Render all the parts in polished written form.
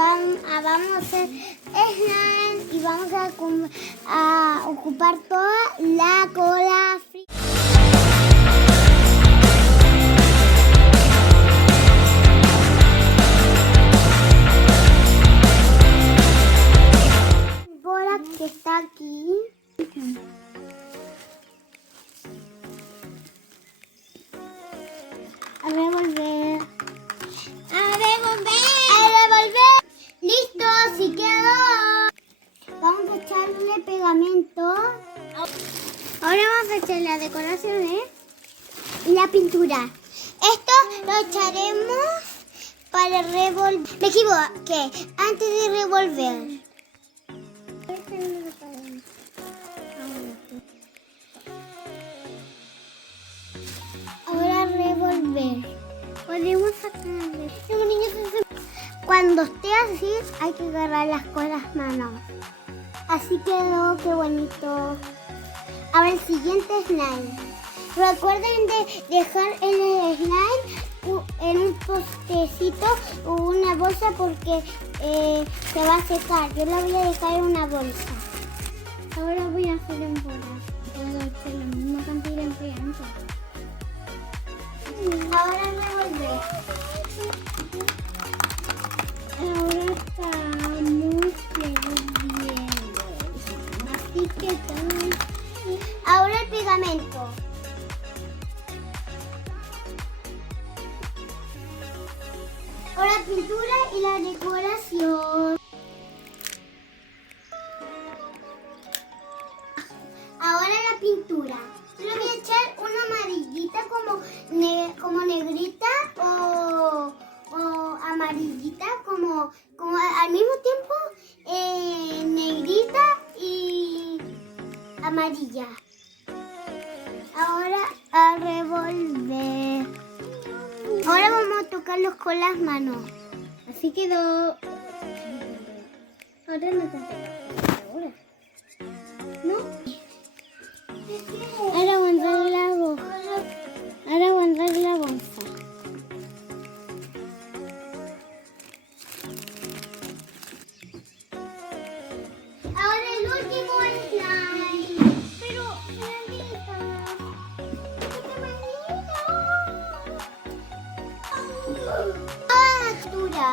vamos a hacer slime y vamos a ocupar toda la cola fría. Bola que está aquí. A revolver. A revolver. Listo, así quedó. Vamos a echarle pegamento. Ahora vamos a echar la decoración y la pintura. Esto lo echaremos para revolver. Me equivoqué. Antes de revolver. Ahora revolver. Podemos sacarle. Cuando esté así, hay que agarrarlas con las manos. Así quedó, qué bonito. Ahora el siguiente slime. Recuerden de dejar el slime en un postecito o una bolsa porque se va a secar. Yo la voy a dejar en una bolsa. Ahora voy a hacer en bolas. Puedo hacer la misma cantidad que antes. Ahora revolver. Ahora estamos revolviendo. Así que estamos. Ahora el pegamento. Ahora la pintura y la decoración. Ahora la pintura. Yo le voy a echar una amarillita como negrita o amarillita como al mismo tiempo negrita y amarilla. Ahora a revolver. Ahora vamos a tocarlos con las manos. Así quedó. Ahora no te ahora. ¿No? Ahora aguantar la bolsa. Ahora aguantar la bolsa. Ahora el último slime. Pero, Anita. ¡Ah, textura!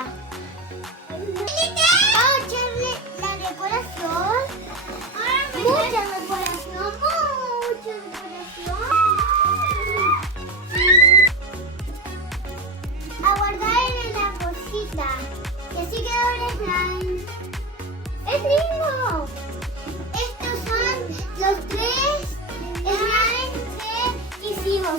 Vamos a echarle la decoración. Mucha decoración. A guardar en la bolsita. Y así quedó el slime. ¡Es lindo! Estos son los 3 slimes que hicimos.